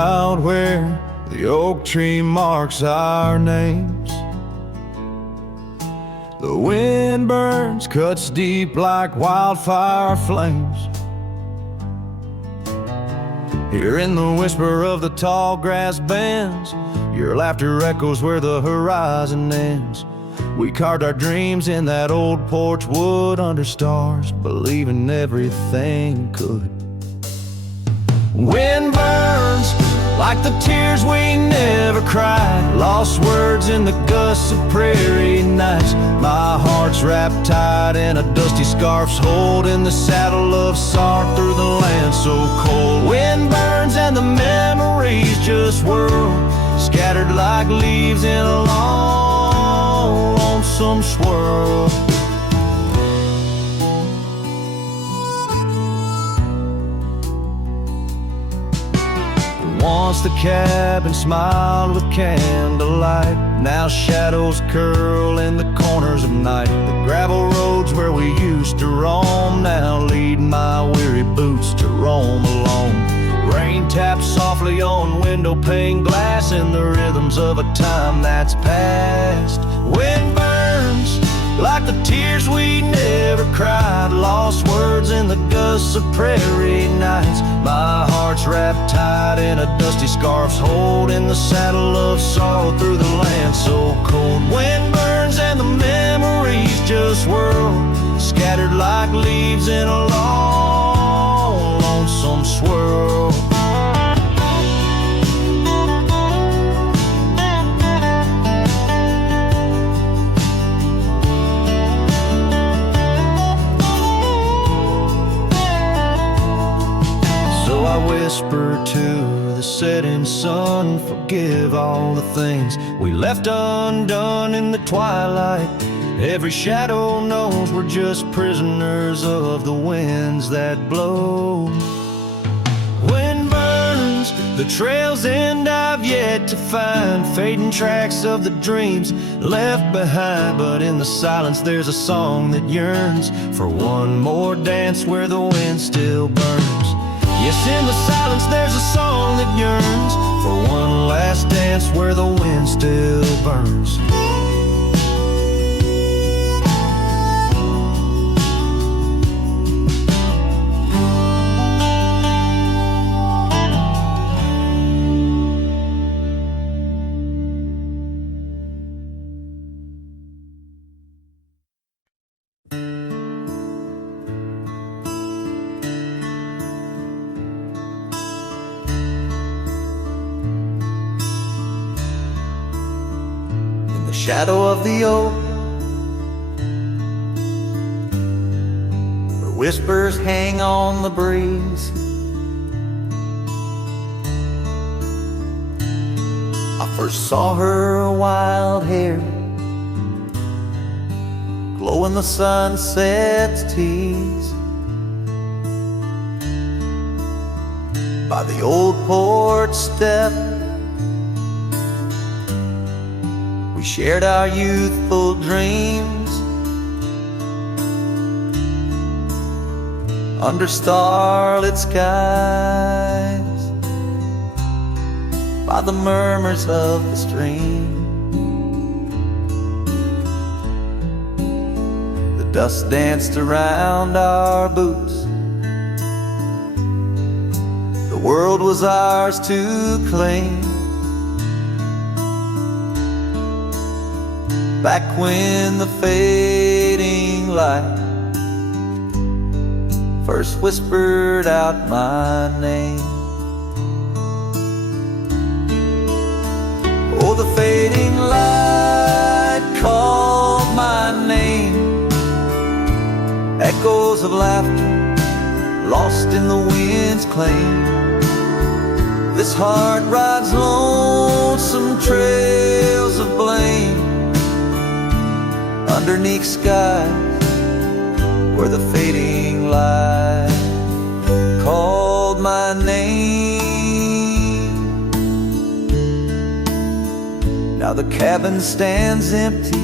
out where the oak tree marks our names. The wind burns, cuts deep like wildfire flames. Hearing the whisper of the tall grass bends, your laughter echoes where the horizon ends. We carved our dreams in that old porch wood under stars, believing everything could. Wind burns like the tears we never cried, lost words in the gusts of prairie nights. My heart's wrapped tight in a dusty scarf's holding the saddle of sorrow through the land so cold. Wind burns and the memories just whirl, scattered like leaves in a long, lonesome swirl. Once the cabin smiled with candlelight, now shadows curl in the corners of night. The gravel roads where we used to roam now lead my weary boots to roam alone. Rain taps softly on window pane glass in the rhythms of a time that's past. Wind burns like the tears we never cried, lost words in the gusts of prairie nights. My heart's wrapped tight in a dusty scarf's holding the saddle of sorrow through the land so cold. Wind burns and the memories just whirl, scattered like leaves in a long, lonesome swirl. I whisper to the setting sun, forgive all the things we left undone in the twilight. Every shadow knows we're just prisoners of the winds that blow. Wind burns, the trails end I've yet to find, fading tracks of the dreams left behind. But in the silence there's a song that yearns for one more dance where the wind still burns. Yes, in the silence there's a song that yearns for one last dance where the wind still burns. Shadow of the oak, where whispers hang on the breeze, I first saw her wild hair glow in the sunset's tease. By the old porch step we shared our youthful dreams under starlit skies, by the murmurs of the stream. The dust danced around our boots, the world was ours to claim. Back when the fading light first whispered out my name. Oh, the fading light called my name. Echoes of laughter lost in the wind's claim. This heart rides lonesome trails of blame underneath skies where the fading light called my name. Now the cabin stands empty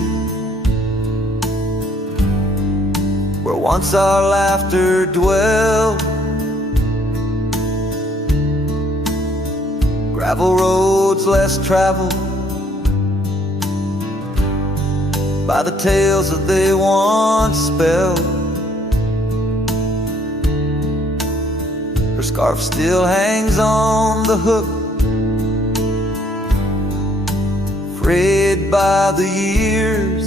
where once our laughter dwelled. gravel roads less traveled by the tales that they once spelled. Her scarf still hangs on the hook, frayed by the years.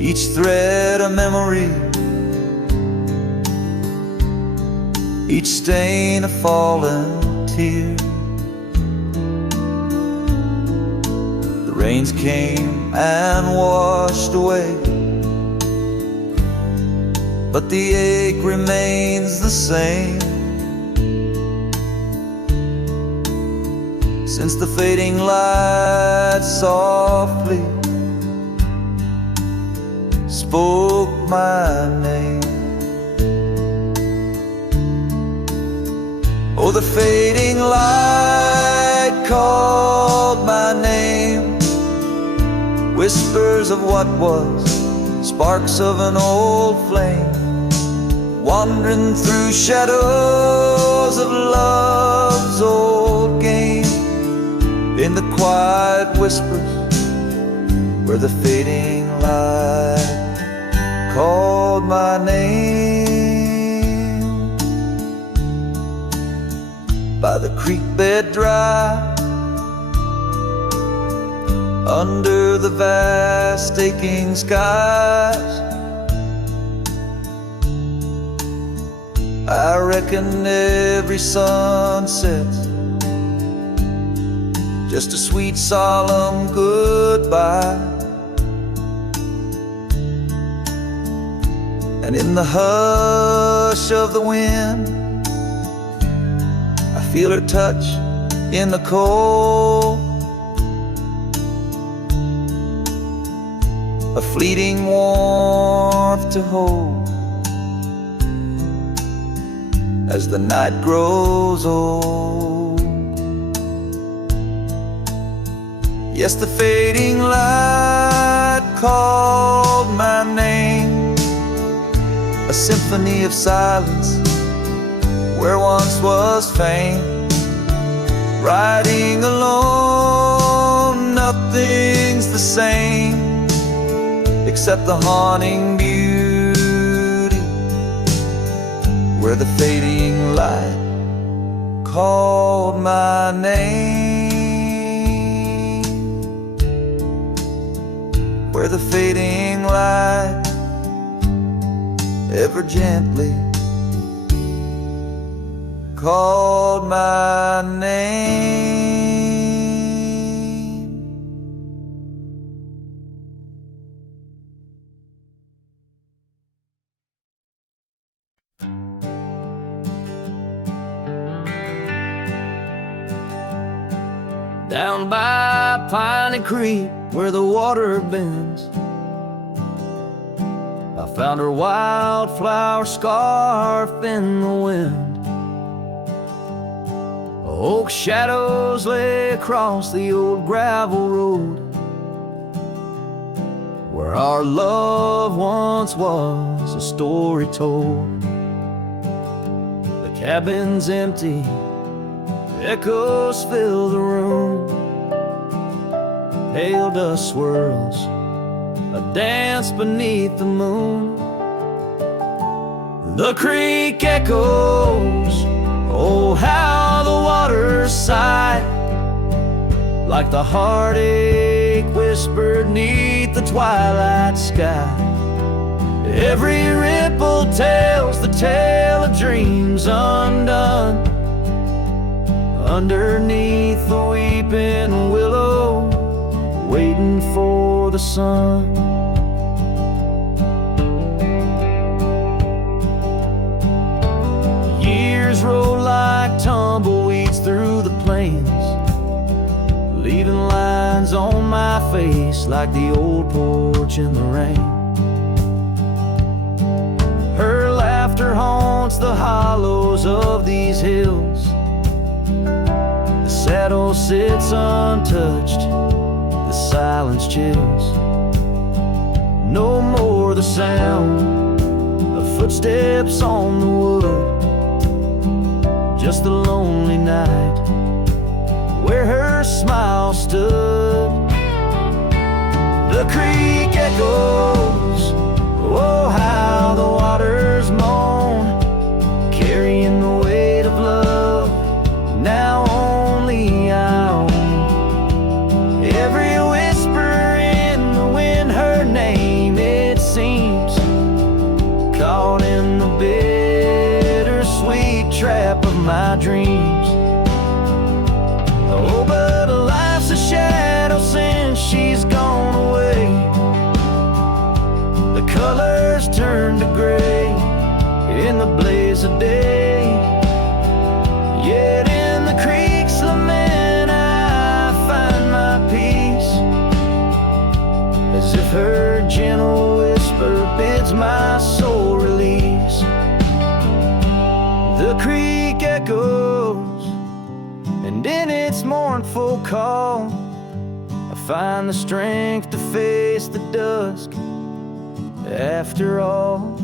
Each thread a memory, each stain a fallen tear. The rains came and washed away, but the ache remains the same. Since the fading light softly spoke my name. Oh, the fading light called my name. Whispers of what was, sparks of an old flame, wandering through shadows of love's old game. In the quiet whispers where the fading light called my name. By the creek bed dry, under the vast aching skies, I reckon every sunset's just a sweet solemn goodbye. And in the hush of the wind, I feel her touch in the cold, a fleeting warmth to hold as the night grows old. Yes, the fading light called my name, a symphony of silence where once was fame. Riding alone, nothing's the same except the haunting beauty where the fading light called my name, where the fading light ever gently called my name. Down by Piney Creek where the water bends, I found her wildflower scarf in the wind. Oak shadows lay across the old gravel road where our love once was a story told. The cabin's empty, echoes fill the room, pale dust swirls a dance beneath the moon. The creek echoes, oh how the water sighed, like the heartache whispered neath the twilight sky. Every ripple tells the tale of dreams undone, underneath the weeping willow, waiting for the sun. Years roll like tumbleweeds through the plains, leaving lines on my face like the old porch in the rain. Her laughter haunts the hollows of these hills, the saddle sits untouched, the silence chills. No more the sound of footsteps on the wood, just a lonely night where her smile stood. The creek echoes, oh how the waters moan, carrying the weight of love now only I own. Every whisper in the wind, her name it seems, caught in the bittersweet trap of my dreams. Oh, but life's a shadow since she's gone away. The colors turn to gray in the blaze of day. Yet in the creek's lament I find my peace, as if her gentle whisper bids my soul release. The creek echoes, and in its mournful call I find the strength to face the dusk. After all,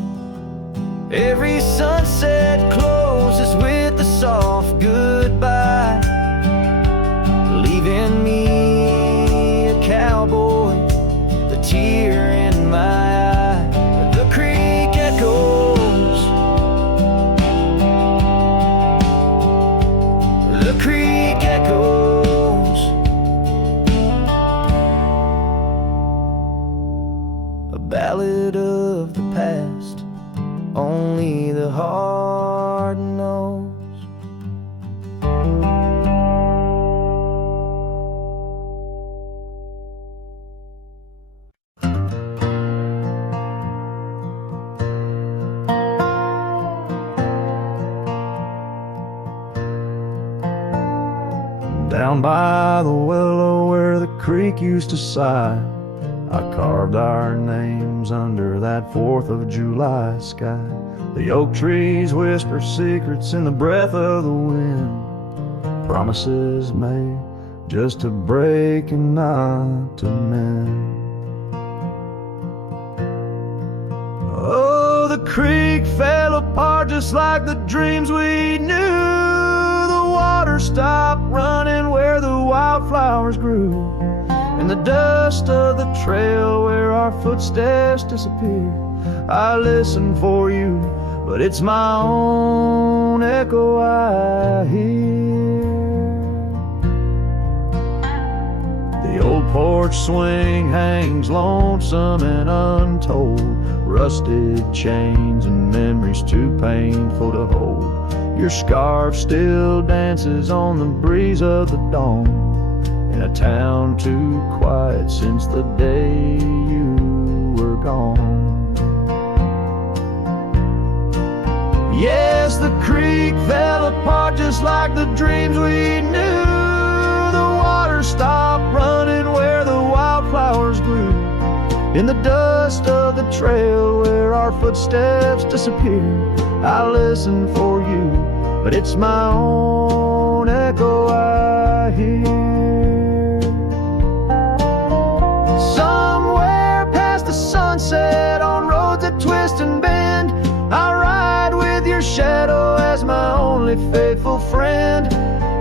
every sunset closes with a soft goodbye, leaving me a cowboy, the tear in my eye. The creek echoes, the creek echoes. A ballad of the past only the heart knows. Down by the willow where the creek used to sigh, I carved our names under that 4th of July sky. The oak trees whisper secrets in the breath of the wind, promises made just to break and not to mend. Oh, the creek fell apart just like the dreams we knew. The water stopped running where the wildflowers grew, in the dust of the trail where our footsteps disappear. I listen for you, but it's my own echo I hear. The old porch swing hangs lonesome and untold, rusted chains and memories too painful to hold. Your scarf still dances on the breeze of the dawn, in a town too quiet since the day you were gone. Yes, the creek fell apart just like the dreams we knew. The water stopped running where the wildflowers grew, in the dust of the trail where our footsteps disappear. I listen for you, but it's my own echo I hear. Somewhere past the sunset on roads that twist and bend, I ride with your shadow as my only faithful friend.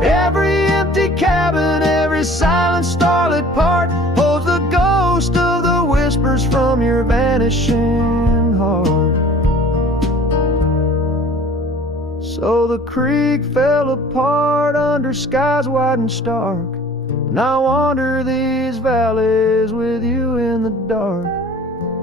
Every empty cabin, every silent starlit part holds the ghost of the whispers from your vanishing heart. So the creek fell apart under skies wide and stark, and I wander these valleys with you in the dark.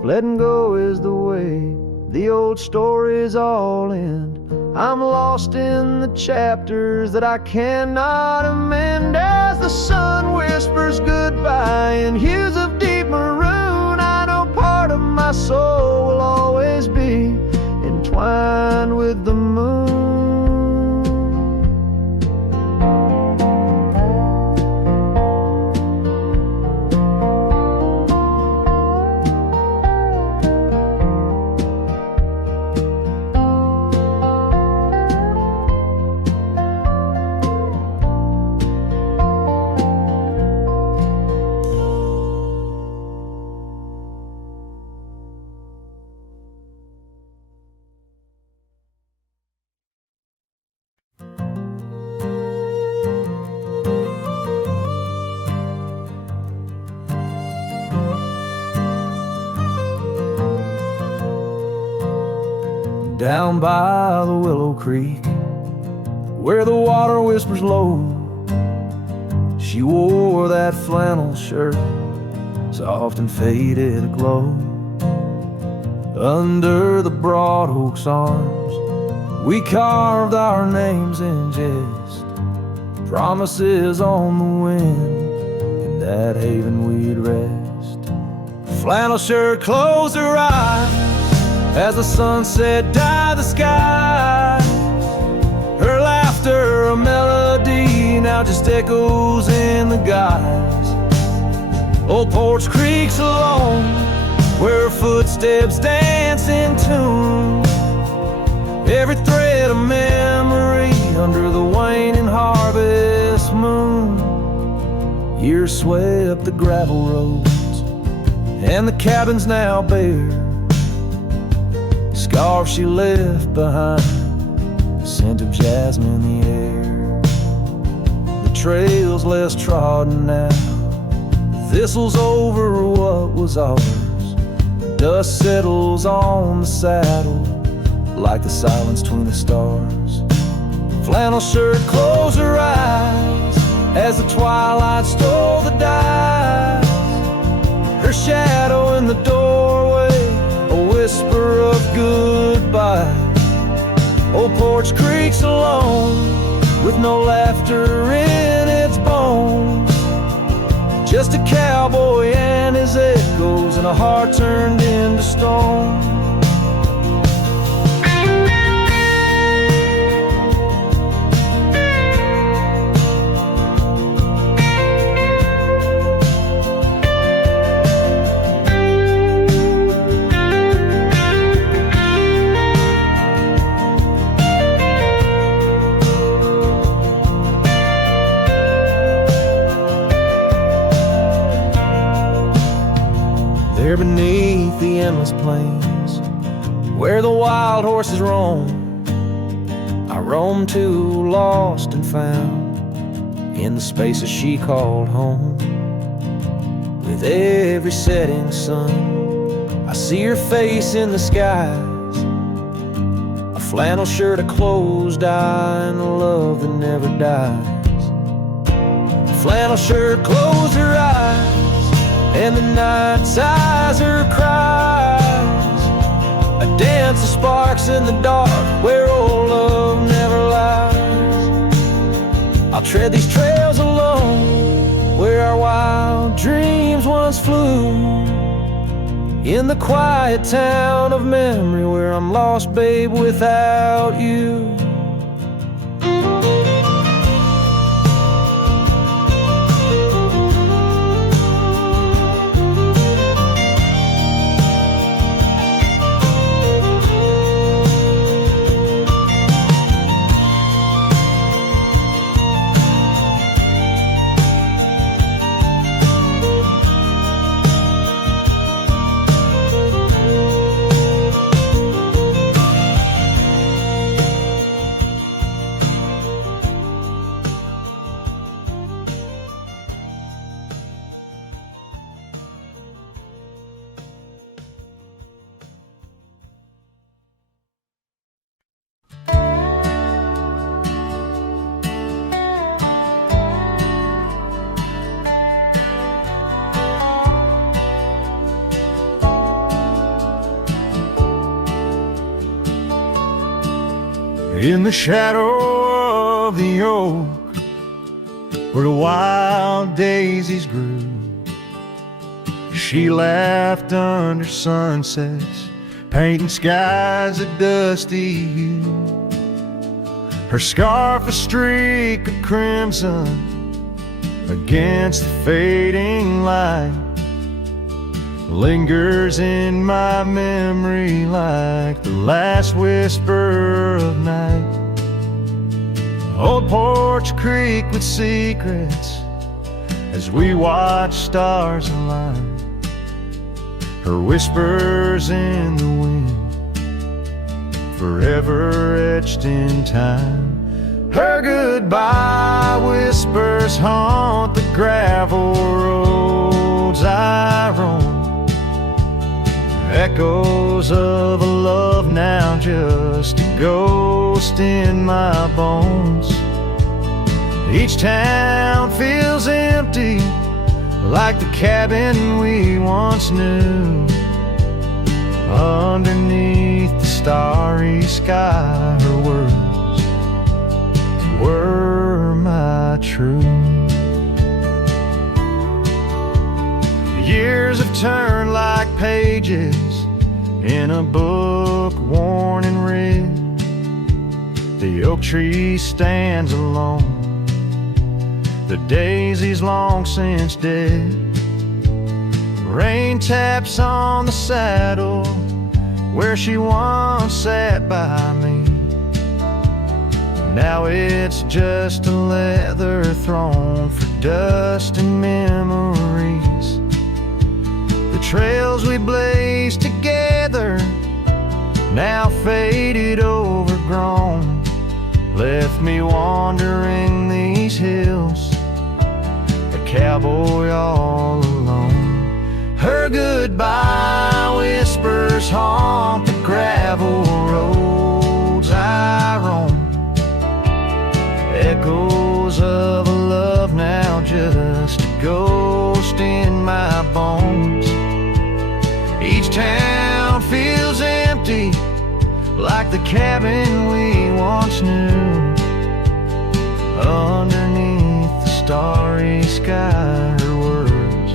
Letting go is the way the old stories all end. I'm lost in the chapters that I cannot amend. As the sun whispers goodbye in hues of deep maroon, I know part of my soul will always be entwined with the moon. down by the Willow Creek, where the water whispers low. She wore that flannel shirt, soft and faded aglow. Under the broad oak's arms, we carved our names in jest, promises on the wind, in that haven we'd rest. Flannel shirt closed her eyes as the sunset dyed the sky. Her laughter, a melody, now just echoes in the guise. Old Porch Creek's alone, where her footsteps dance in tune. Every thread of memory under the waning harvest moon. Years sway up the gravel roads, and the cabin's now bare. Scarf she left behind, the scent of jasmine in the air. The trail's less trodden now, the thistle's over what was ours. Dust settles on the saddle like the silence between the stars. Flannel shirt closed her eyes as the twilight stole the dice. Her shadow in the doorway, a whisper of goodbye. Old Porch Creek's alone, with no laughter in its bones. Just a cowboy and his echoes, and a heart turned into stone. There beneath the endless plains, where the wild horses roam, I roamed too, lost and found, in the spaces she called home. With every setting sun, I see her face in the skies. A flannel shirt, a closed eye, and a love that never dies. A flannel shirt closed her eyes, and the night sighs her cries. A dance of sparks in the dark, where old love never lies. I'll tread these trails alone, where our wild dreams once flew. In the quiet town of memory, where I'm lost, babe, without you. In the shadow of the oak, where the wild daisies grew, she laughed under sunsets, painting skies a dusty hue. Her scarf a streak of crimson against the fading light, lingers in my memory like the last whisper of night. Old Porch Creek with secrets as we watch stars align. Her whispers in the wind, forever etched in time. Her goodbye whispers haunt the gravel roads I roam, echoes of a love now, just a ghost in my bones. Each town feels empty, like the cabin we once knew. Underneath the starry sky, her words were my truth. Years have turned like pages in a book worn and read. The oak tree stands alone, the daisy's long since dead. Rain taps on the saddle where she once sat by me. Now it's just a leather throne for dust and memories. The trails we blazed together, now faded, overgrown, left me wandering these hills, a cowboy all alone. Her goodbye whispers haunt the gravel roads I roam, echoes of a love now, just a ghost in my bones. Each town feels empty, like the cabin we once knew. Underneath the starry sky, her words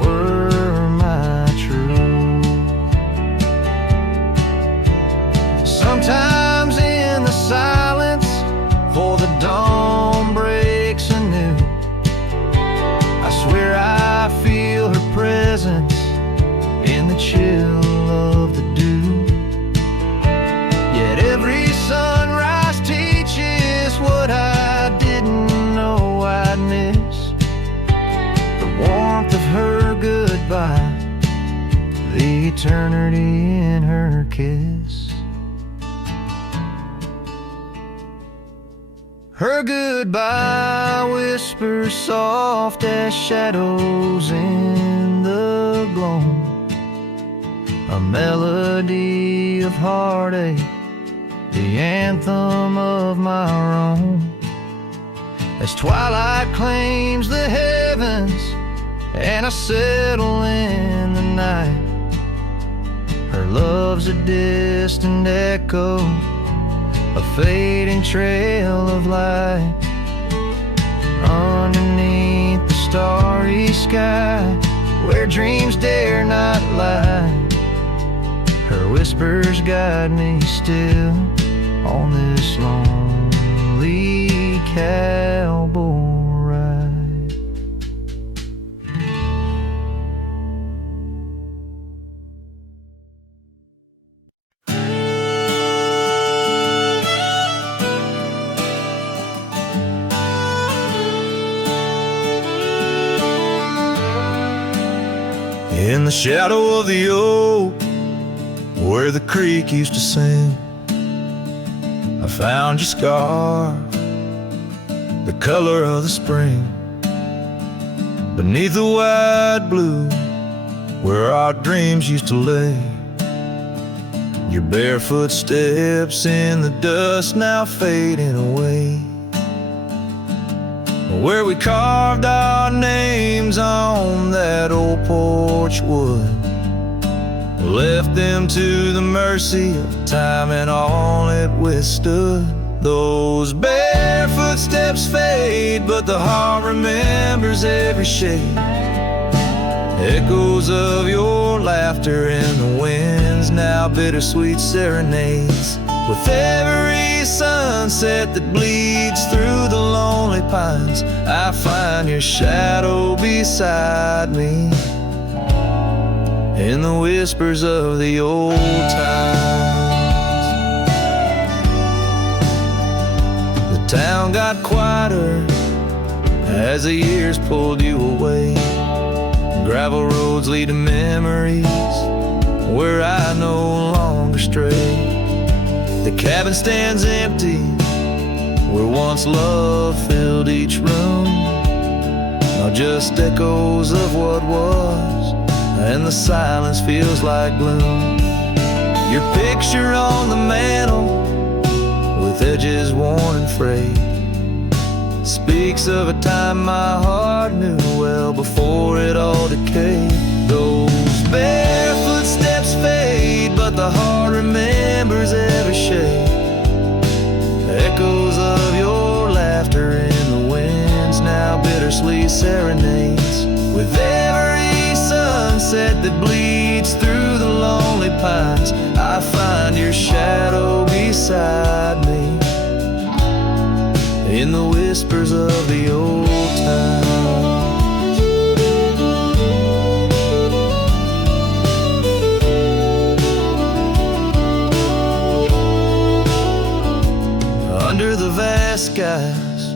were my truth. Sometimes in the silence, for the dawn breaks anew, I swear I feel her presence in the chill of the dew. Yet every sunrise teaches what I didn't know I'd miss. The warmth of her goodbye, the eternity in her kiss. Her goodbye whispers soft as shadows in the gloam, a melody of heartache, the anthem of my own. As twilight claims the heavens and I settle in the night, her love's a distant echo, a fading trail of light. Underneath the starry sky, where dreams dare not lie, her whispers guide me still on this lonely cowboy ride. In the shadow of the oak, where the creek used to sing, I found your scar, the color of the spring. Beneath the wide blue, where our dreams used to lay, your bare footsteps in the dust now fading away. Where we carved our names on that old porch wood, left them to the mercy of time and all it withstood. Those bare footsteps fade, but the heart remembers every shade. Echoes of your laughter in the winds, now bittersweet serenades. With every sunset that bleeds through the lonely pines, I find your shadow beside me in the whispers of the old times. The town got quieter as the years pulled you away. Gravel roads lead to memories where I no longer stray. The cabin stands empty where once love filled each room, now just echoes of what was, and the silence feels like gloom. Your picture on the mantle, with edges worn and frayed, speaks of a time my heart knew well before it all decayed. Those bare footsteps fade, but the heart remembers every shade. Echoes of your laughter in the winds, now bittersweet serenades. With every sunset that bleeds through the lonely pines, I find your shadow beside me in the whispers of the old times. Under the vast skies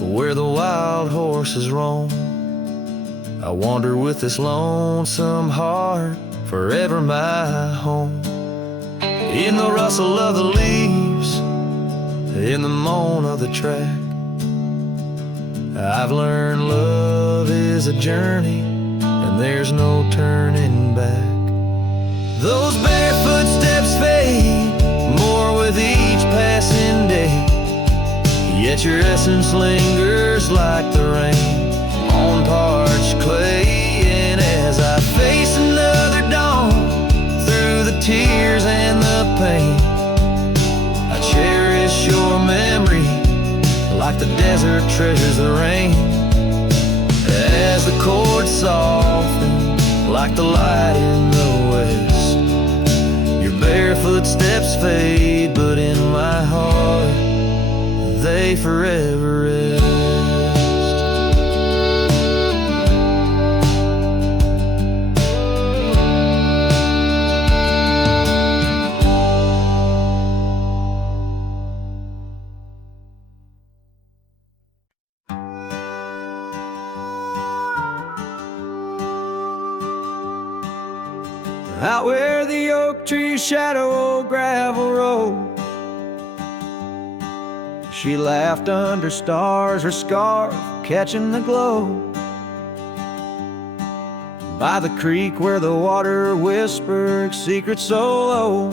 where the wild horses roam, I wander with this lonesome heart, forever my home. In the rustle of the leaves, in the moan of the track, I've learned love is a journey and there's no turning back. Those bare footsteps fade more with each passing day, yet your essence lingers like the rain on parched clay. And as I face another dawn through the tears and the pain, I cherish your memory like the desert treasures the rain. As the chords soften like the light in the west, your bare footsteps fade, but in my heart they forever rest. Out where the oak trees shadow old gravel road, she laughed under stars, her scarf catching the glow. By the creek where the water whispered secrets so low,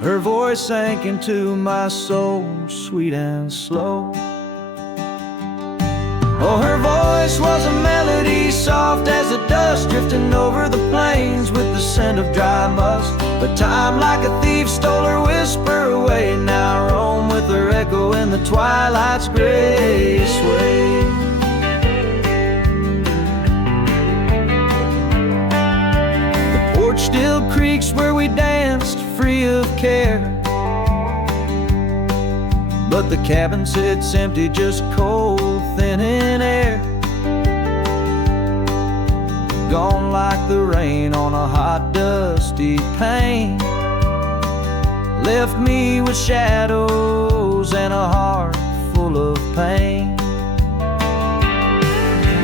her voice sank into my soul, sweet and slow. Oh, her voice was a melody, soft as the dust drifting over the plains with the scent of dry musk. But time like a thief stole her whisper away. Now I roam with her echo in the twilight's gray sway. The porch still creaks where we danced free of care, but the cabin sits empty, just cold, thin in air. Gone like the rain on a hot, dusty pane, left me with shadows and a heart full of pain.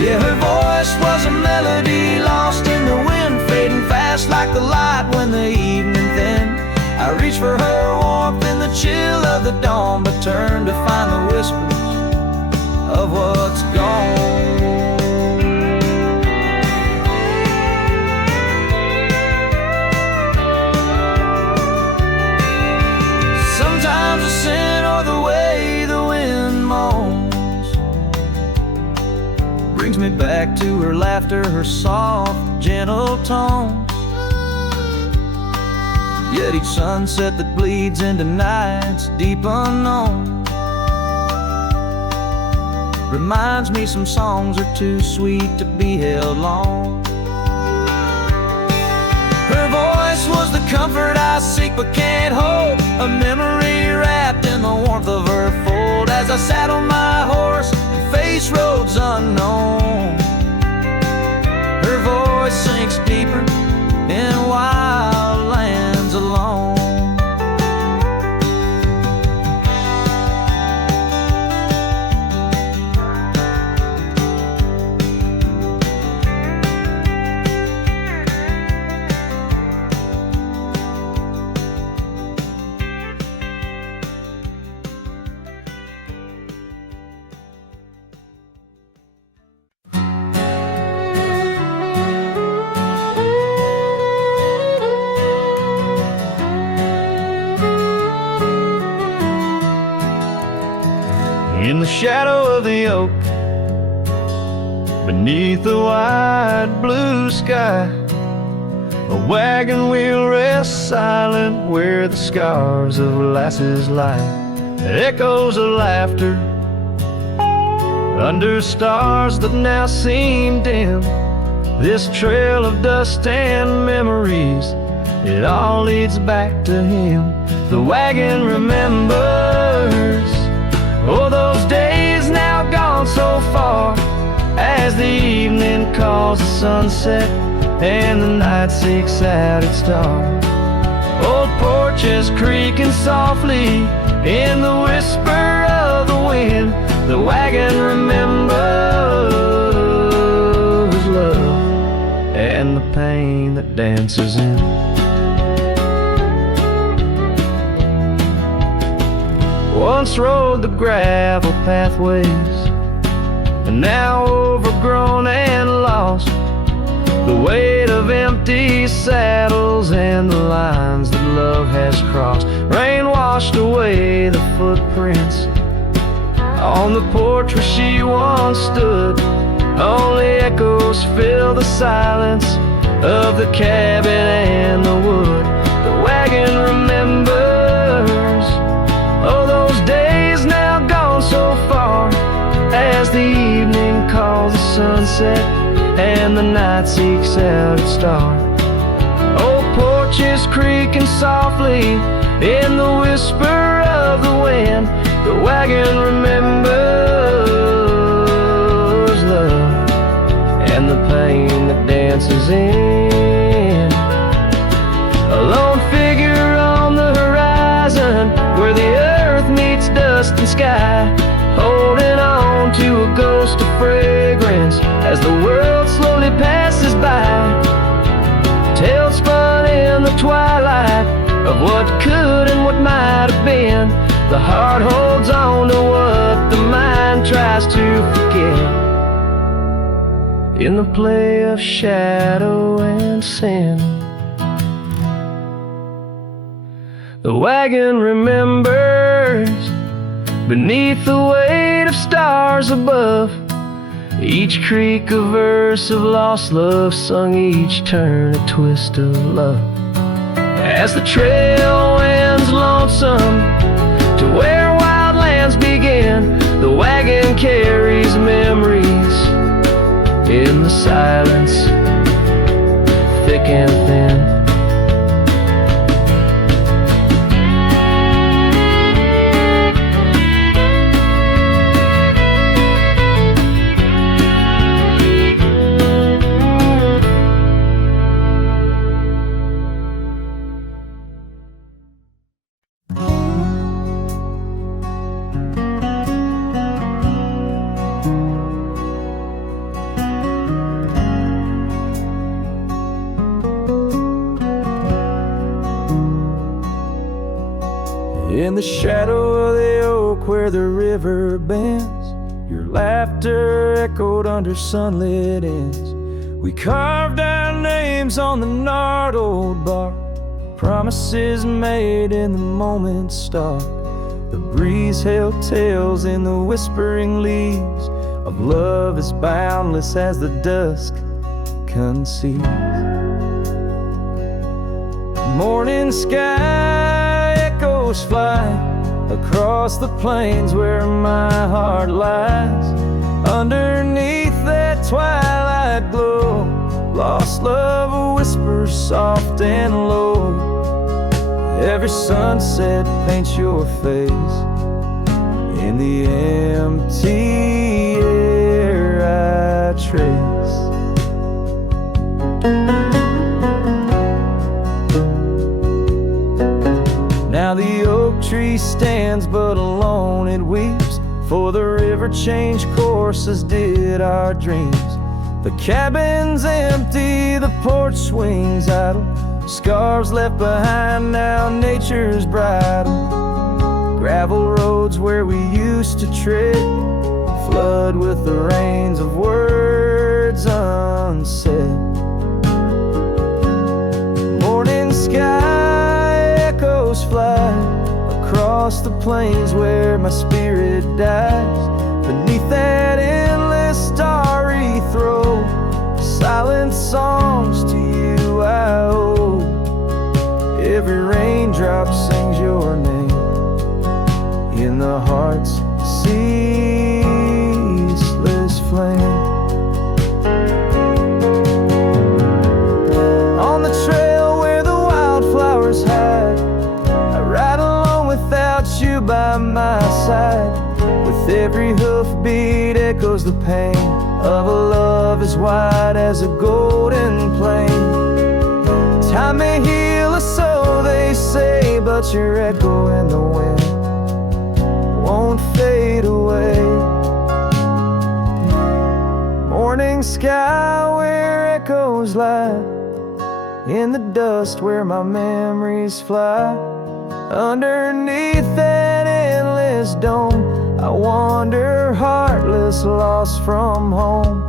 Yeah, her voice was a melody lost in the wind, fading fast like the light when the evening thinned. I reach for her warmth in the chill of the dawn, but turn to find the whispers of what's gone. Sometimes the scent or the way the wind moans brings me back to her laughter, her soft, gentle tones. Yet each sunset that bleeds into nights deep unknown reminds me some songs are too sweet to be held long. Her voice was the comfort I seek but can't hold, a memory wrapped in the warmth of her fold. As I sat on my horse and faced roads unknown, her voice sinks deeper in wild lands alone. In the shadow of the oak, beneath the wide blue sky, a wagon wheel rests silent where the scars of lasses lie. Echoes of laughter under stars that now seem dim. This trail of dust and memories, it all leads back to him. The wagon remembers, oh, those days now gone so far, as the evening calls the sunset and the night seeks out its star. Old porches creaking softly in the whisper of the wind. The wagon remembers love and the pain that dances in. Once rode the gravel pathways, and now overgrown and lost. The weight of empty saddles and the lines that love has crossed. Rain washed away the footprints on the porch where she once stood. Only echoes fill the silence of the cabin and the wood. The wagon remembers, oh, those days now gone so far, as the evening calls the sunset and the night seeks out its star. Old porches creaking softly in the whisper of the wind. The wagon remembers love and the pain that dances in. A lone figure on the horizon where the earth meets dust and sky, holding on to a ghost of fragrance as the world slowly passes by. Tales spun in the twilight of what could and what might have been. The heart holds on to what the mind tries to forget. In the play of shadow and sin, the wagon remembers, beneath the weight of stars above, each creak a verse of lost love sung, each turn a twist of love. As the trail winds lonesome to where wild lands begin, the wagon carries memories in the silence, thick and thin. In the shadow of the oak where the river bends, your laughter echoed under sunlit ends. We carved our names on the gnarled old bark, promises made in the moment's start. The breeze held tales in the whispering leaves of love as boundless as the dusk conceives. Morning sky echoes fly across the plains where my heart lies. Underneath that twilight glow, lost love whispers soft and low. Every sunset paints your face in the empty air I trace. Now the oak tree stands but alone it weeps, for the river changed courses did our dreams. The cabin's empty, the porch swings idle, scars left behind now nature's bridle. Gravel roads where we used to tread flood with the rains of words unsaid. Morning sky echoes fly across across the plains where my spirit dies. Beneath that endless starry throe, silent songs to you I owe. Every raindrop sings your name in the heart's ceaseless flame. On the trail where the wildflowers hide, I ride along without you by my side. With every hoofbeat echoes the pain of a love as wide as a golden plain. Time may heal us, so they say, but your echo in the wind won't fade away. Morning sky where echoes lie, in the dust where my memories fly. Underneath that endless dome, I wander heartless, lost from home.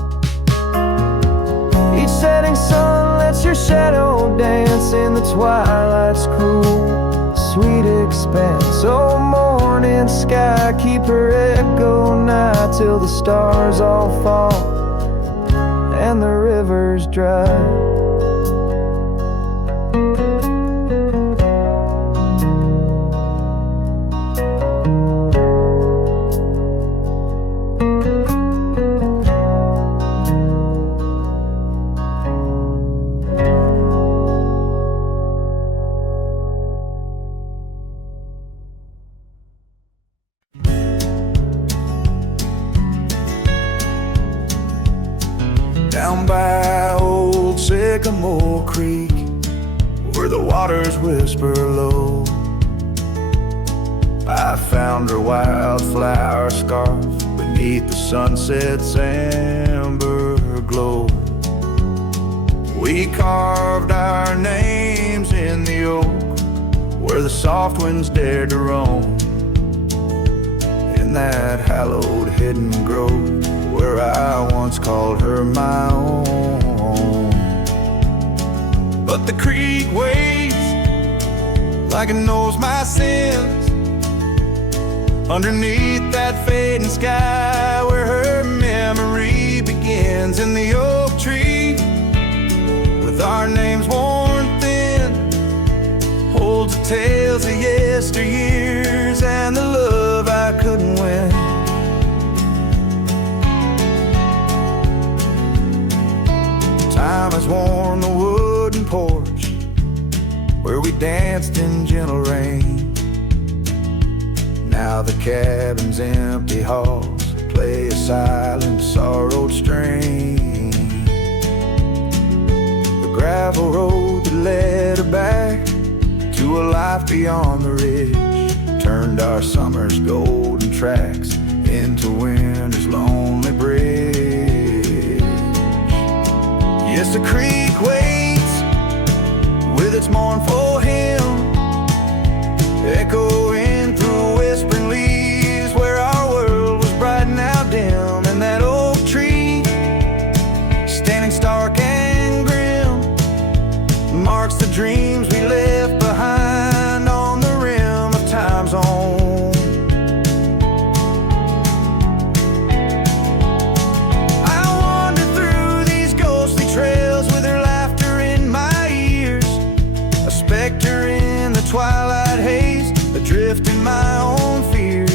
Each setting sun lets your shadow dance in the twilight's cool, sweet expanse. Oh, morning sky, keep her echo nigh till the stars all fall and the rivers dry. Down by old Sycamore Creek, where the waters whisper low, I found her wildflower scarf beneath the sunset's amber glow. We carved our names in the oak, where the soft winds dared to roam. In that hallowed hidden grove, where I once called her my own. But the creek waits like it knows my sins, underneath that fading sky where her memory begins. In the oak tree, with our names worn thin, holds the tales of yesteryears and the love I couldn't win. Time has worn the wooden porch where we danced in gentle rain. Now the cabin's empty halls play a silent, sorrowed strain. The gravel road that led her back to a life beyond the ridge turned our summer's golden tracks into winter's lonely bridge. Yes, the creek waits with its mournful hymn, echoing through whispering leaves where our world was bright and now dim. And that oak tree, standing stark and grim, marks the dreams we left behind on the rim of time's own. Twilight haze, adrift in my own fears.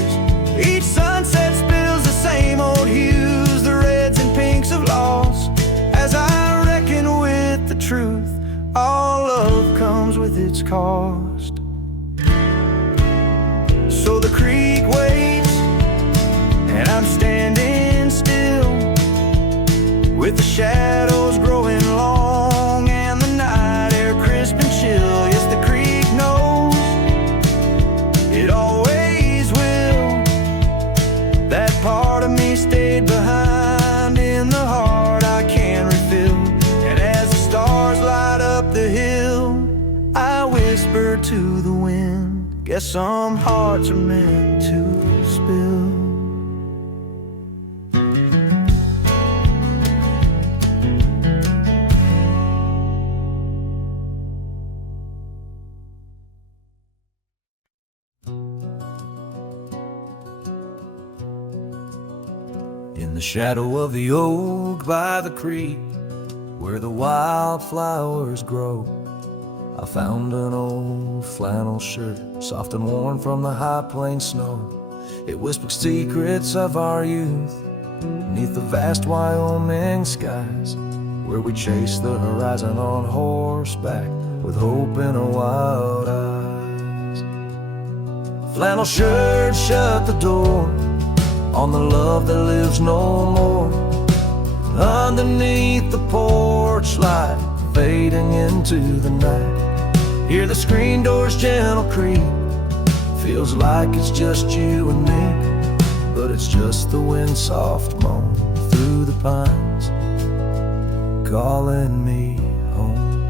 Each sunset spills the same old hues, the reds and pinks of loss. As I reckon with the truth, all love comes with its cost. So the creek waits, and I'm standing still, with the shadows growing long and the night air crisp and chill. Yes, the creek knows, it always will. That part of me stayed behind in the heart I can refill. And as the stars light up the hill, I whisper to the wind, guess some hearts are meant to spill. In the shadow of the oak by the creek, where the wildflowers grow, I found an old flannel shirt, soft and worn from the high plain snow. It whispered secrets of our youth, beneath the vast Wyoming skies, where we chased the horizon on horseback, with hope in our wild eyes. Flannel shirt shut the door on the love that lives no more. Underneath the porch light, fading into the night, hear the screen door's gentle creak. Feels like it's just you and me, but it's just the wind soft moan through the pines, calling me home.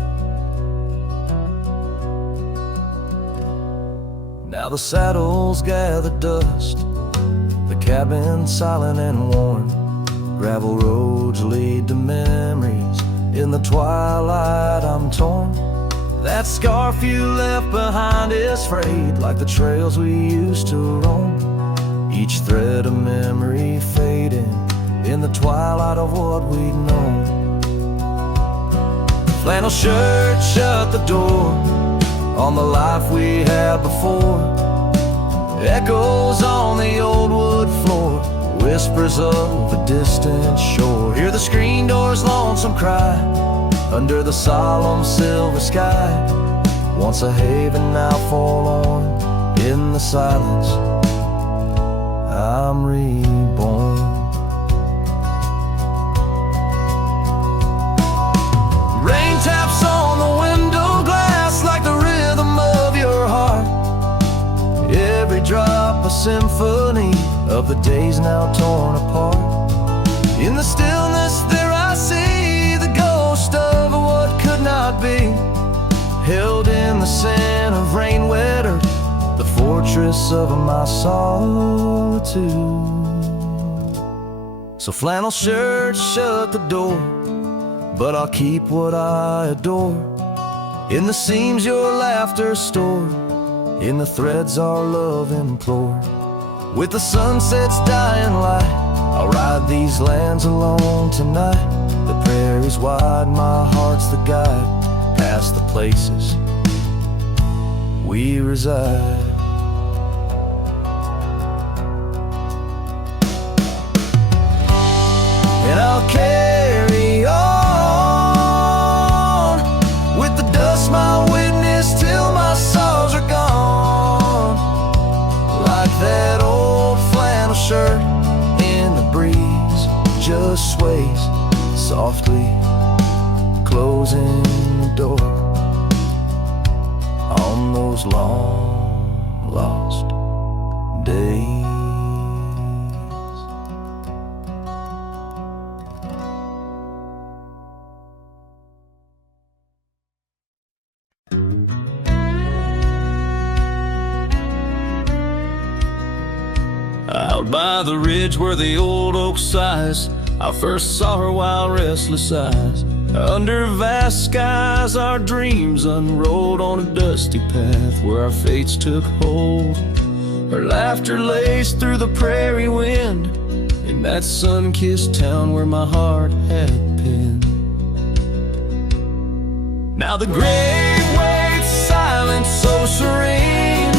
Now the saddles gather dust, the cabin silent and warm. Gravel roads lead to memories, in the twilight I'm torn. That scarf you left behind is frayed, like the trails we used to roam. Each thread of memory fading, in the twilight of what we'd known. Flannel shirt shut the door on the life we had before. Echoes on the old wood floor, whispers of a distant shore. Hear the screen door's lonesome cry under the solemn silver sky. Once a haven, now forlorn. In the silence, I'm reborn. Rain taps on the window glass like the rhythm of your heart. Every drop a symphony of the days now torn apart. In the stillness there I see the ghost of what could not be, held in the scent of rain-wet earth, the fortress of my solitude. So flannel shirt shut the door, but I'll keep what I adore. In the seams your laughter stored, in the threads our love implored. With the sunset's dying light, I'll ride these lands alone tonight. The prairie's wide, my heart's the guide, past the places we reside. And I'll carry on with the dust my witness till my sorrows are gone. Like that old flannel shirt in the breeze, just sways softly, closing the door on those long lost days. Out by the ridge where the old oak sighs, I first saw her wild restless eyes. Under vast skies our dreams unrolled on a dusty path where our fates took hold. Her laughter laced through the prairie wind in that sun-kissed town where my heart had been. Now the grave waits silent, so serene,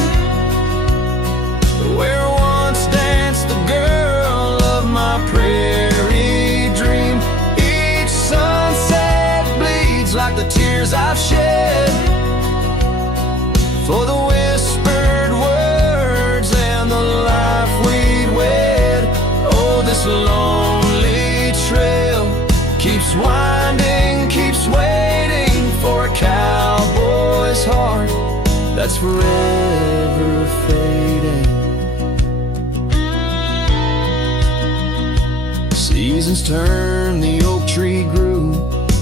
where once danced the girl of my prairie dream. Each sunset bleeds like the tears I've shed for the whispered words and the life we'd wed. Oh, this lonely trail keeps winding, keeps waiting for a cowboy's heart that's forever fading. Seasons turned, the oak tree grew,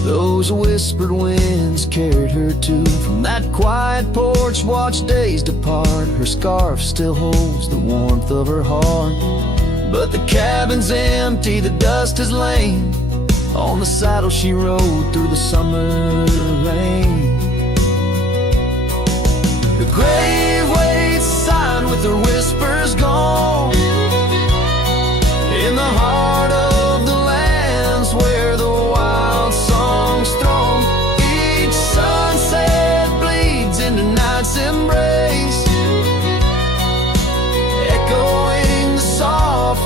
those whispered winds carried her to. From that quiet porch watched days depart, her scarf still holds the warmth of her heart. But the cabin's empty, the dust has lain on the saddle she rode through the summer rain. The grave waits silent with her whispers gone in the heart of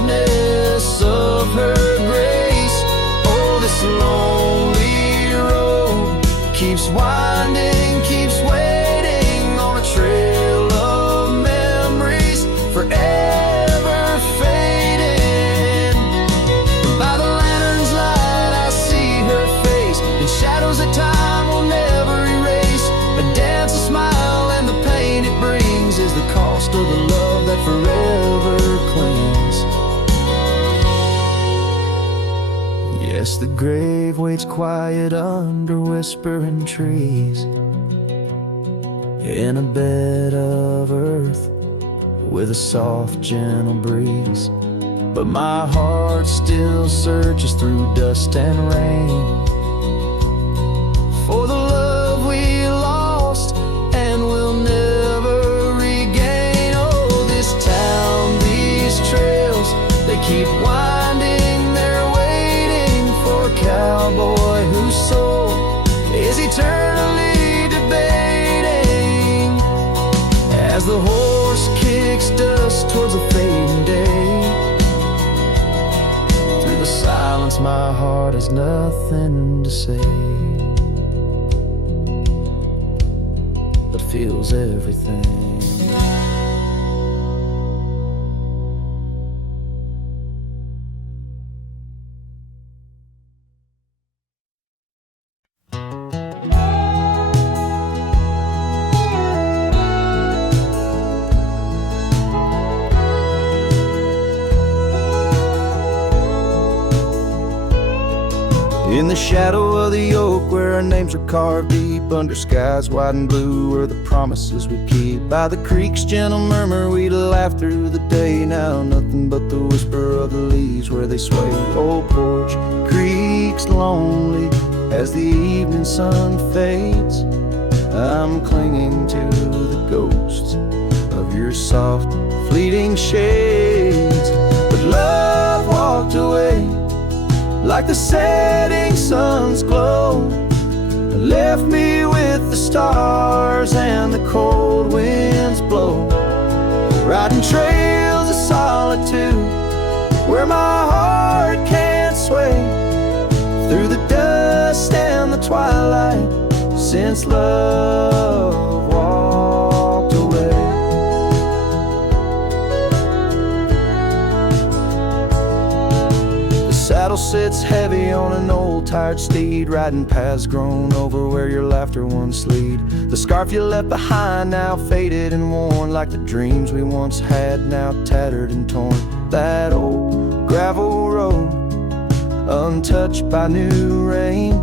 tenderness of her grace. Oh, this lonely road keeps winding, keeps waiting on a trail of memories forever fading. By the lantern's light I see her face in shadows that time will never erase. A dance, a smile, and the pain it brings is the cost of the love that forever clings. Yes, the grave waits quiet under whispering trees, in a bed of earth with a soft, gentle breeze. But my heart still searches through dust and rain for the love we lost and will never regain. Oh, this town, these trails, they keep winding, they're waiting for a cowboy whose soul is eternally debating as the horse kicks dust towards a fading day. Through the silence my heart has nothing to say, but feels everything. In the shadow of the oak where our names are carved deep, under skies wide and blue where the promises we keep, by the creek's gentle murmur we laugh through the day. Now nothing but the whisper of the leaves where they sway. Old porch creak's lonely as the evening sun fades. I'm clinging to the ghosts of your soft fleeting shades. But love walked away like the setting sun's glow, left me with the stars and the cold winds blow, riding trails of solitude where my heart can't sway, through the dust and the twilight since love walked away. Saddle sits heavy on an old tired steed, riding paths grown over where your laughter once lead. The scarf you left behind now faded and worn, like the dreams we once had now tattered and torn. That old gravel road, untouched by new rain,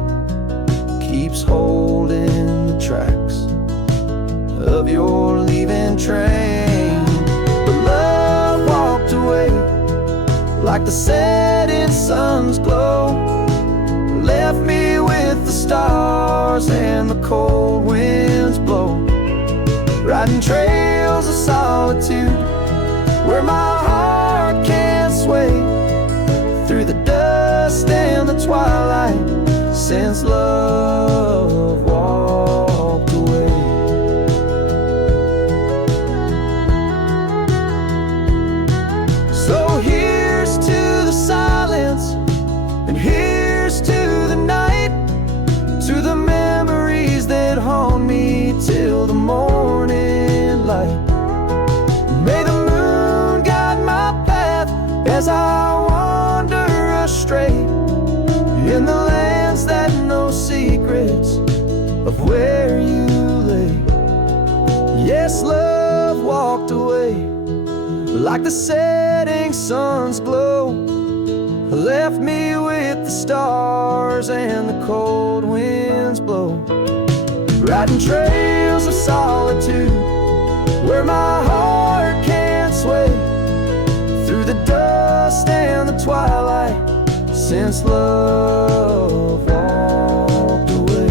keeps holding the tracks of your leaving train. But love walked away like the setting sun's glow, left me with the stars and the cold winds blow, riding trails of solitude where my heart can't sway, through the dust and the twilight since love walked away. So here's to the silence, and here's to the night, to the memories that haunt me till the morning light. May the moon guide my path as I wander astray, in the lands that know secrets of where you lay. Yes, love walked away like the setting sun's glow, left me with the stars and the cold winds blow, riding trails of solitude where my heart can't sway, through the dust and the twilight since love walked away.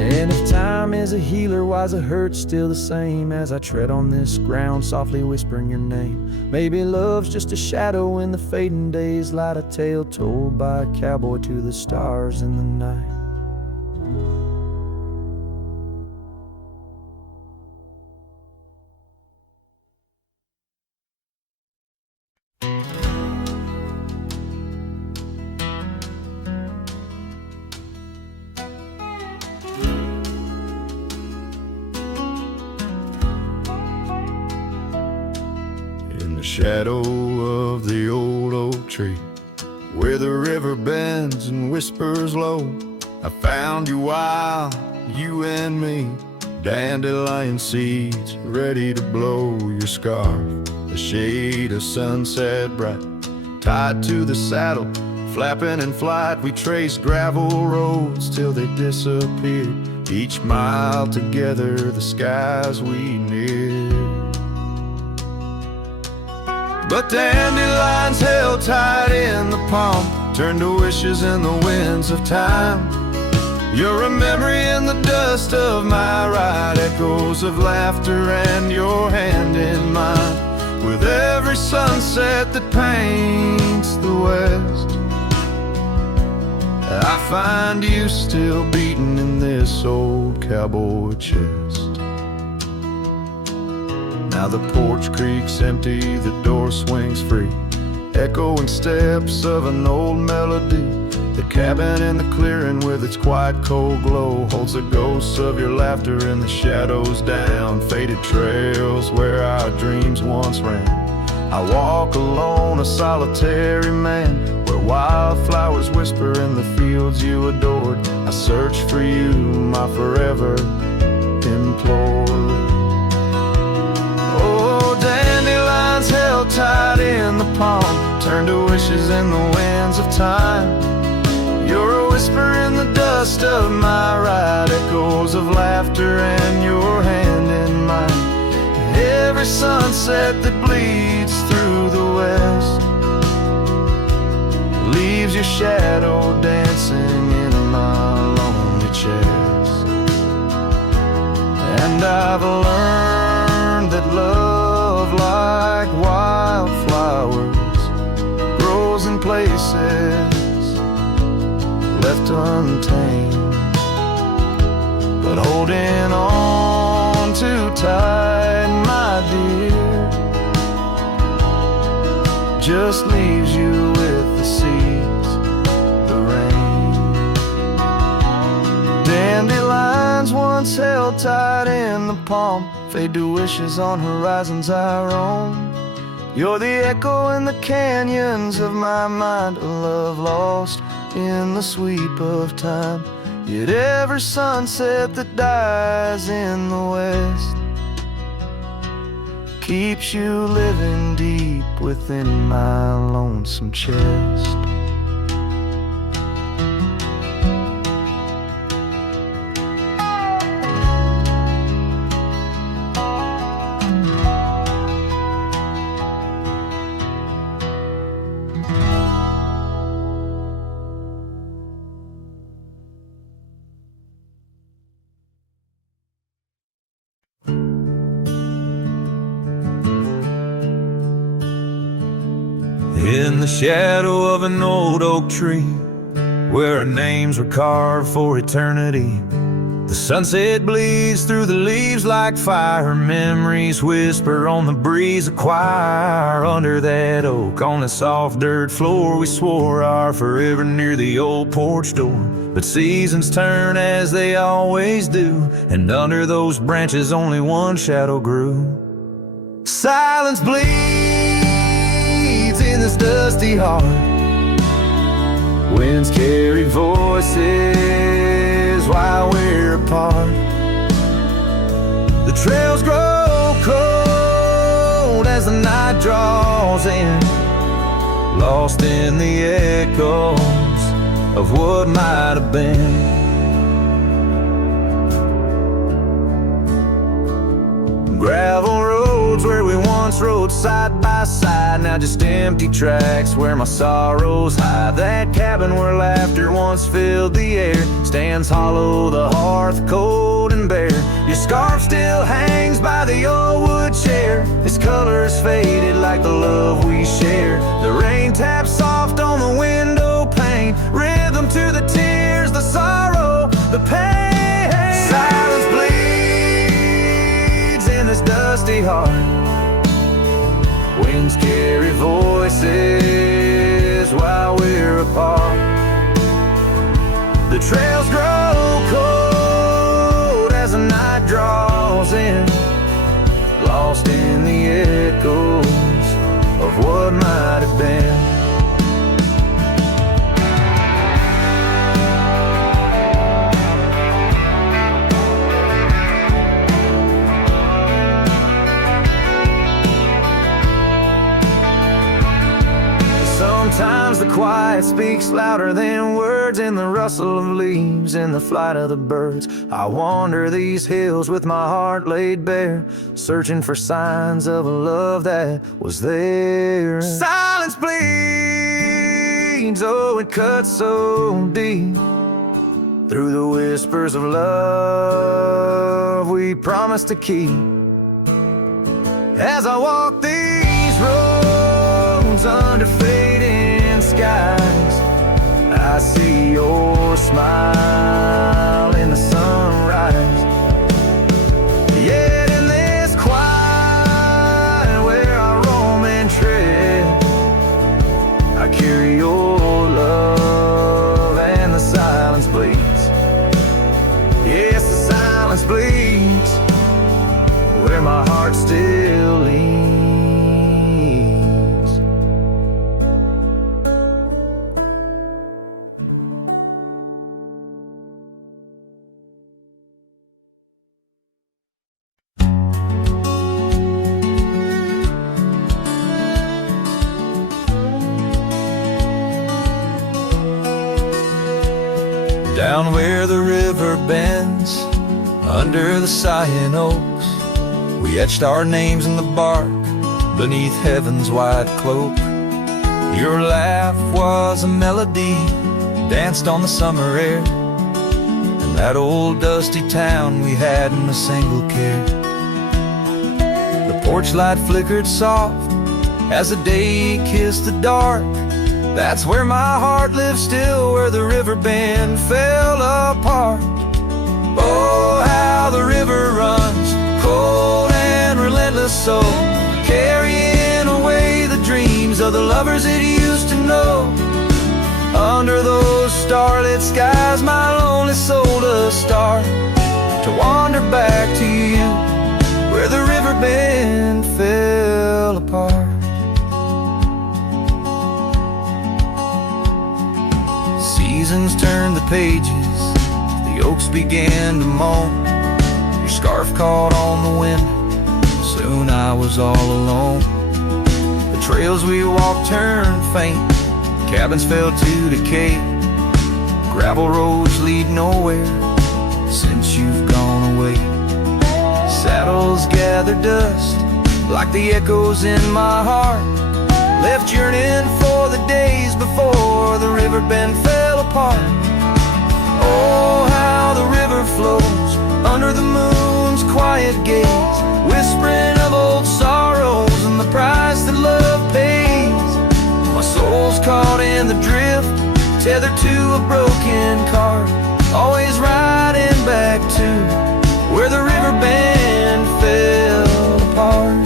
And if time is a healer, why's the hurt still the same as I tread on this ground, softly whispering your name? Maybe love's just a shadow in the fading days, light a tale told by a cowboy to the stars in the night. In the shadow of the old oak tree, where the river bends and whispers low, I found you while you and me, dandelion seeds ready to blow. Your scarf, a shade of sunset bright, tied to the saddle, flapping in flight. We traced gravel roads till they disappeared, each mile together the skies we neared. But dandelions held tight in the palm turned to wishes in the winds of time. You're a memory in the dust of my ride, echoes of laughter and your hand in mine. With every sunset that paints the west, I find you still beating in this old cowboy chest. Now the porch creaks empty, the door swings free, echoing steps of an old melody. The cabin in the clearing with its quiet cold glow holds the ghosts of your laughter in the shadows down faded trails where our dreams once ran. I walk alone, a solitary man, where wildflowers whisper in the fields you adored. I search for you, my forever implored. Dandelions held tight in the palm turn to wishes in the winds of time. You're a whisper in the dust of my ride, echoes of laughter and your hand in mine. Every sunset that bleeds through the west leaves your shadow dancing in my lonely chest. And I've learned that love, like wildflowers, grows in places left untamed. But holding on too tight, my dear, just leaves you with the seeds, the rain. Dandelions once held tight in the palm fade to wishes on horizons I roam. You're the echo in the canyons of my mind, a love lost in the sweep of time. Yet every sunset that dies in the west keeps you living deep within my lonesome chest. In the shadow of an old oak tree, where our names were carved for eternity, the sunset bleeds through the leaves like fire. Memories whisper on the breeze, a choir under that oak. On the soft dirt floor we swore our forever near the old porch door. But seasons turn as they always do, and under those branches only one shadow grew. Silence bleeds in this dusty heart, winds carry voices while we're apart. The trails grow cold as the night draws in, lost in the echoes of what might have been. Gravel roads where we once crossroads side by side, now just empty tracks where my sorrows hide. That cabin where laughter once filled the air stands hollow, the hearth cold and bare. Your scarf still hangs by the old wood chair, its colors faded like the love we share. The rain taps soft on the window pane, rhythm to the tears, the sorrow, the pain. Silence bleeds in this dusty heart. Winds carry voices while we're apart. The trails grow cold as the night draws in, lost in the echoes of what might have been. Sometimes the quiet speaks louder than words, in the rustle of leaves, in the flight of the birds. I wander these hills with my heart laid bare, searching for signs of a love that was there. Silence bleeds, oh it cuts so deep, through the whispers of love we promised to keep. As I walk these roads under fading skies, I see your smile in the sunrise. Yet in this quiet where I roam and tread, I carry your love and the silence bleeds. Yes, the silence bleeds where my heart still leans. Down where the river bends, under the sighing oaks, we etched our names in the bark, beneath heaven's wide cloak. Your laugh was a melody, danced on the summer air, in that old dusty town we hadn't a single care. The porch light flickered soft as the day kissed the dark. That's where my heart lives still, where the river bend fell apart. Oh, how the river runs, cold and relentless, so carrying away the dreams of the lovers it used to know. Under those starlit skies, my lonely soul does start to wander back to you, where the river bend fell apart. Seasons turned the pages, the oaks began to moan. Your scarf caught on the wind, soon I was all alone. The trails we walked turned faint, cabins fell to decay. Gravel roads lead nowhere since you've gone away. Saddles gather dust like the echoes in my heart, left yearning for the days before the river bend fell apart. Oh, how the river flows under the moon's quiet gaze, whispering of old sorrows and the price that love pays. My soul's caught in the drift, tethered to a broken cart, always riding back to where the river bend fell apart.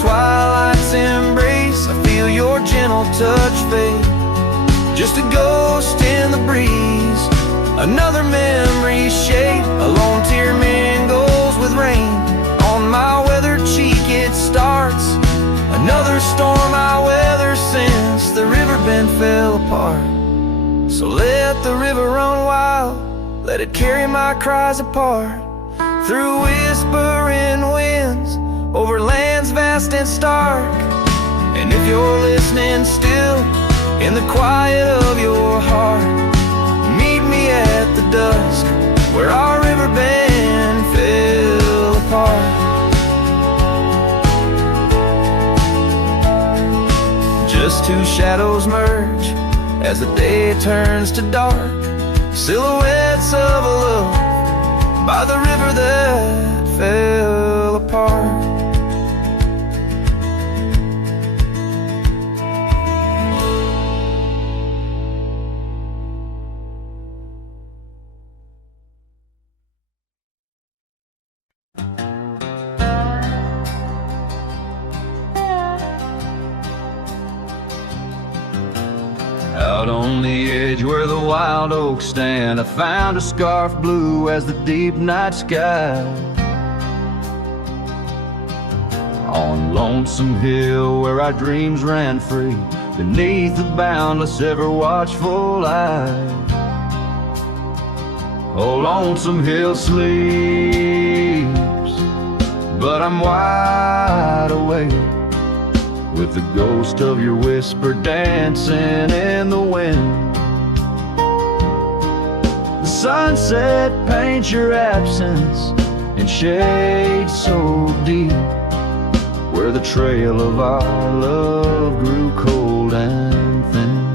Twilight's embrace, I feel your gentle touch fade, just a ghost in the breeze, another memory shade. A lone tear mingles with rain on my weathered cheek, it starts another storm I weather since the river bend fell apart. So let the river run wild, let it carry my cries apart, through whispering winds, over lands vast and stark. And if you're listening still, in the quiet of your heart. Meet me at the dusk where our river bend fell apart. Just two shadows merge as the day turns to dark, silhouettes of a love by the river that fell apart. Out on the edge where the wild oaks stand, I found a scarf blue as the deep night sky. On Lonesome Hill where our dreams ran free, beneath the boundless ever watchful eye. Oh, Lonesome Hill sleeps, but I'm wide awake, with the ghost of your whisper dancing in the wind. The sunset paints your absence in shades so deep, where the trail of our love grew cold and thin.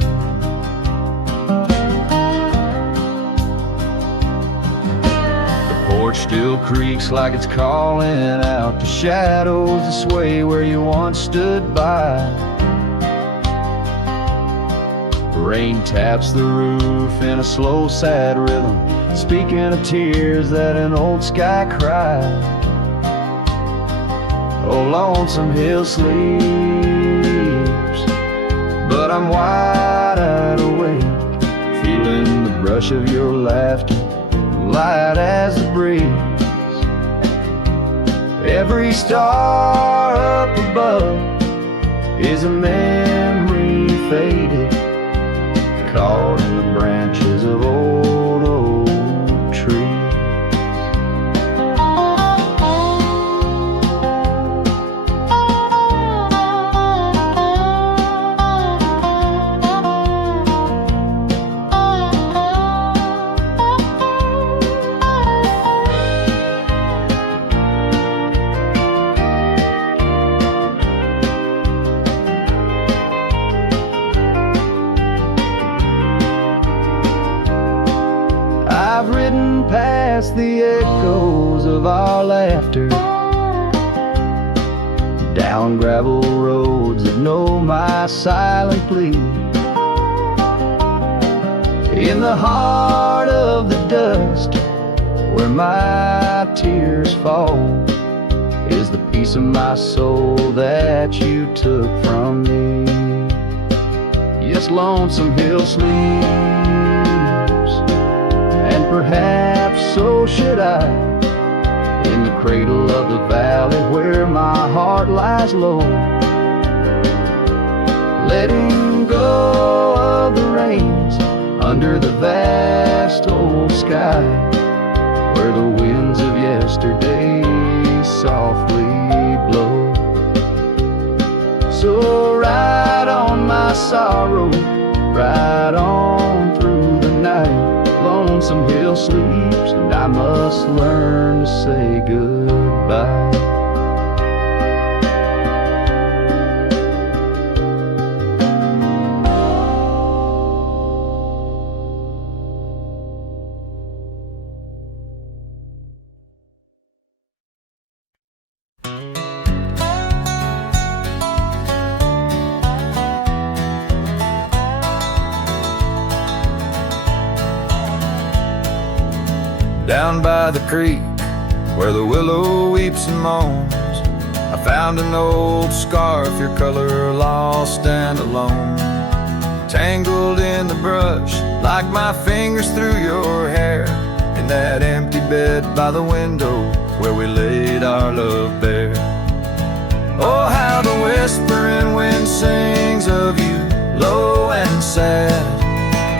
The porch still creaks like it's calling out to shadows that sway where you once stood by. Rain taps the roof in a slow, sad rhythm, speaking of tears that an old sky cried. Oh, Lonesome Hill sleeps, but I'm wide awake, feeling the brush of your laughter, light as the breeze. Every star up above is a memory faded, caught in the branches of old oak trees. I've ridden past the echoes of our laughter, down gravel roads that know my silent plea. In the heart of the dust, where my tears fall, is the piece of my soul that you took from me. Yes, Lonesome Hill sleeps, and perhaps so should I, in the cradle of the valley where my heart lies low, letting go of the reins under the vast old sky, where the winds of yesterday softly blow. So ride on my sorrow, ride on through the night. Lonesome Hill sleeps, and I must learn to say goodbye. Down by the creek, where the willow weeps and moans, I found an old scarf, your color lost and alone, tangled in the brush like my fingers through your hair, in that empty bed by the window where we laid our love bare. Oh, how the whispering wind sings of you, low and sad,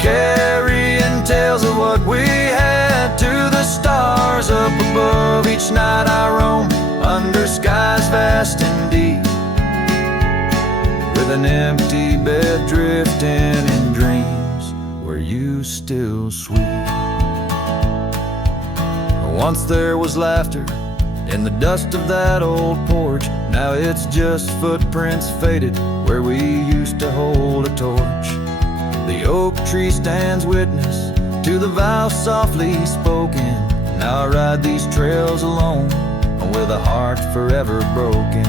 carrying tales of what we had to the stars up above. Each night I roam under skies vast and deep, with an empty bed drifting in dreams where you still sweet. Once there was laughter in the dust of that old porch. Now it's just footprints faded where we used to hold a torch. The oak tree stands witness to the vow softly spoken. Now I ride these trails alone with a heart forever broken.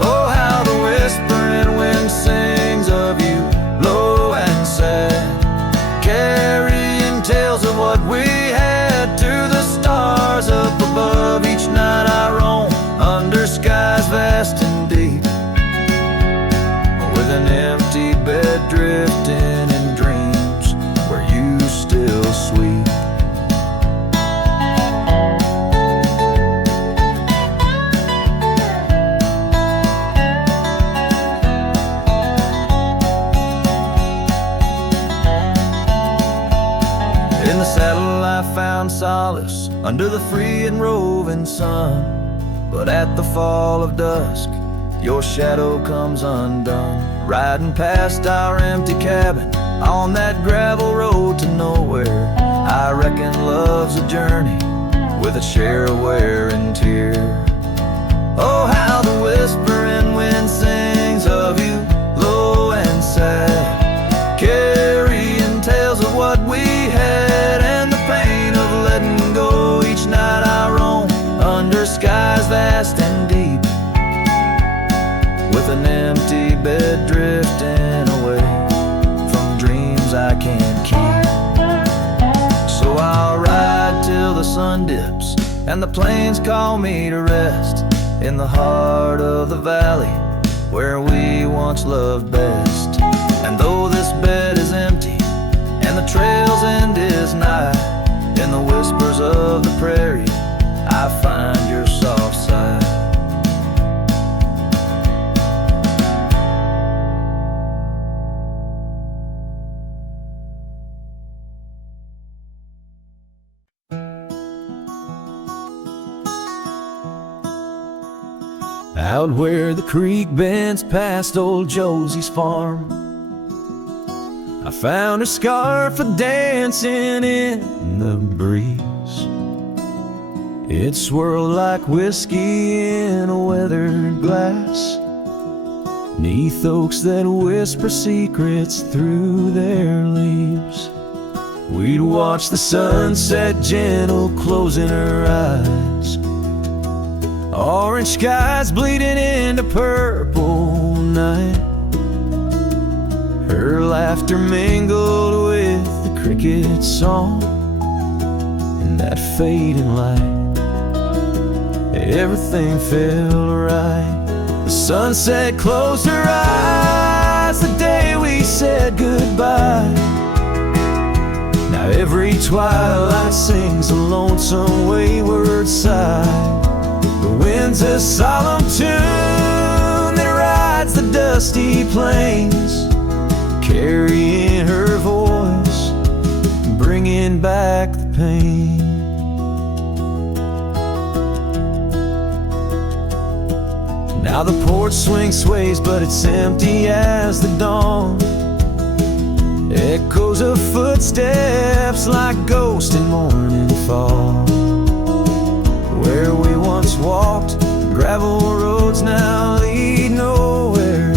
Oh, how the whispering wind sings of you, low and sad, carrying tales of what we had to the stars up above. Each night I roam under skies vast and deep, with an empty bed drifting in dreams where you still sweet. In the saddle I found solace under the free and roving sun, but at the fall of dusk your shadow comes undone. Riding past our empty cabin on that gravel road to nowhere, I reckon love's a journey with a share of wear and tear. Oh, how the whispering wind sings of you, low and sad, carrying tales of what we had and the pain of letting go. Each night I roam under skies vast and deep, with an empty bed drifting away from dreams I can't keep. So I'll ride till the sun dips and the plains call me to rest in the heart of the valley where we once loved best. And though this bed is empty and the trail's end is nigh, in the whispers of the prairie I find your soft side. Out where the creek bends past old Josie's farm, I found her scarf a-dancing in the breeze. It swirled like whiskey in a weathered glass, 'neath oaks that whisper secrets through their leaves. We'd watch the sunset gentle closing her eyes, orange skies bleeding into purple night. Her laughter mingled with the cricket song and that fading light. Everything felt right. The sunset closed her eyes the day we said goodbye. Now every twilight sings a lonesome wayward sigh. The wind's a solemn tune that rides the dusty plains, carrying her voice, bringing back the pain. Now the porch swing sways, but it's empty as the dawn. Echoes of footsteps like ghosts in morning fall. Where we once walked, gravel roads now lead nowhere.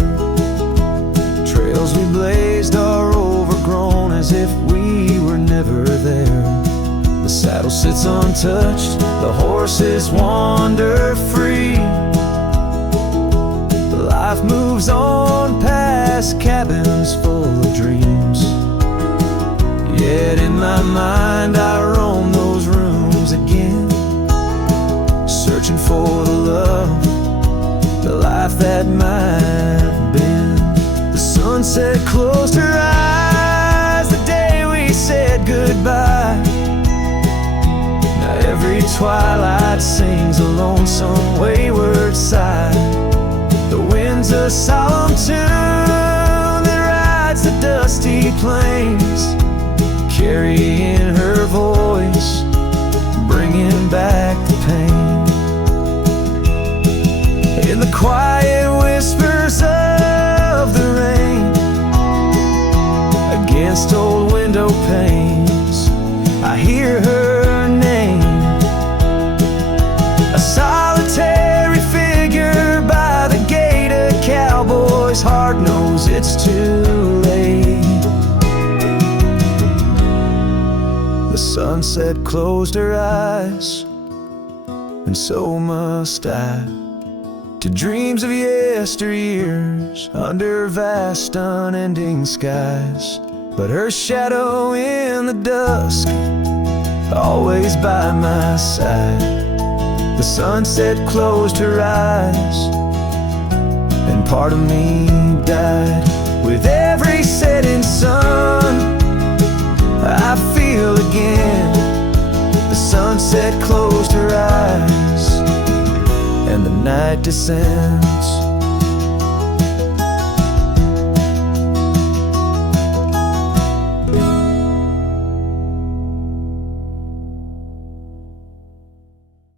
Trails we blazed are overgrown as if we were never there. The saddle sits untouched, the horses wander free. Life moves on past cabins full of dreams. Yet in my mind I roam those rooms again, searching for the love, the life that might have been. The sunset closed her eyes the day we said goodbye. Now every twilight sings a lonesome wayward sigh. The wind's a solemn tune that rides the dusty plains, carrying her voice, bringing back the pain. In the quiet whispers of against old window panes, I hear her name. A solitary figure by the gate, a cowboy's heart knows it's too late. The sunset closed her eyes, and so must I, to dreams of yesteryears under vast unending skies. But her shadow in the dusk, always by my side. The sunset closed her eyes, and part of me died. With every setting sun, I feel again. The sunset closed her eyes, and the night descends.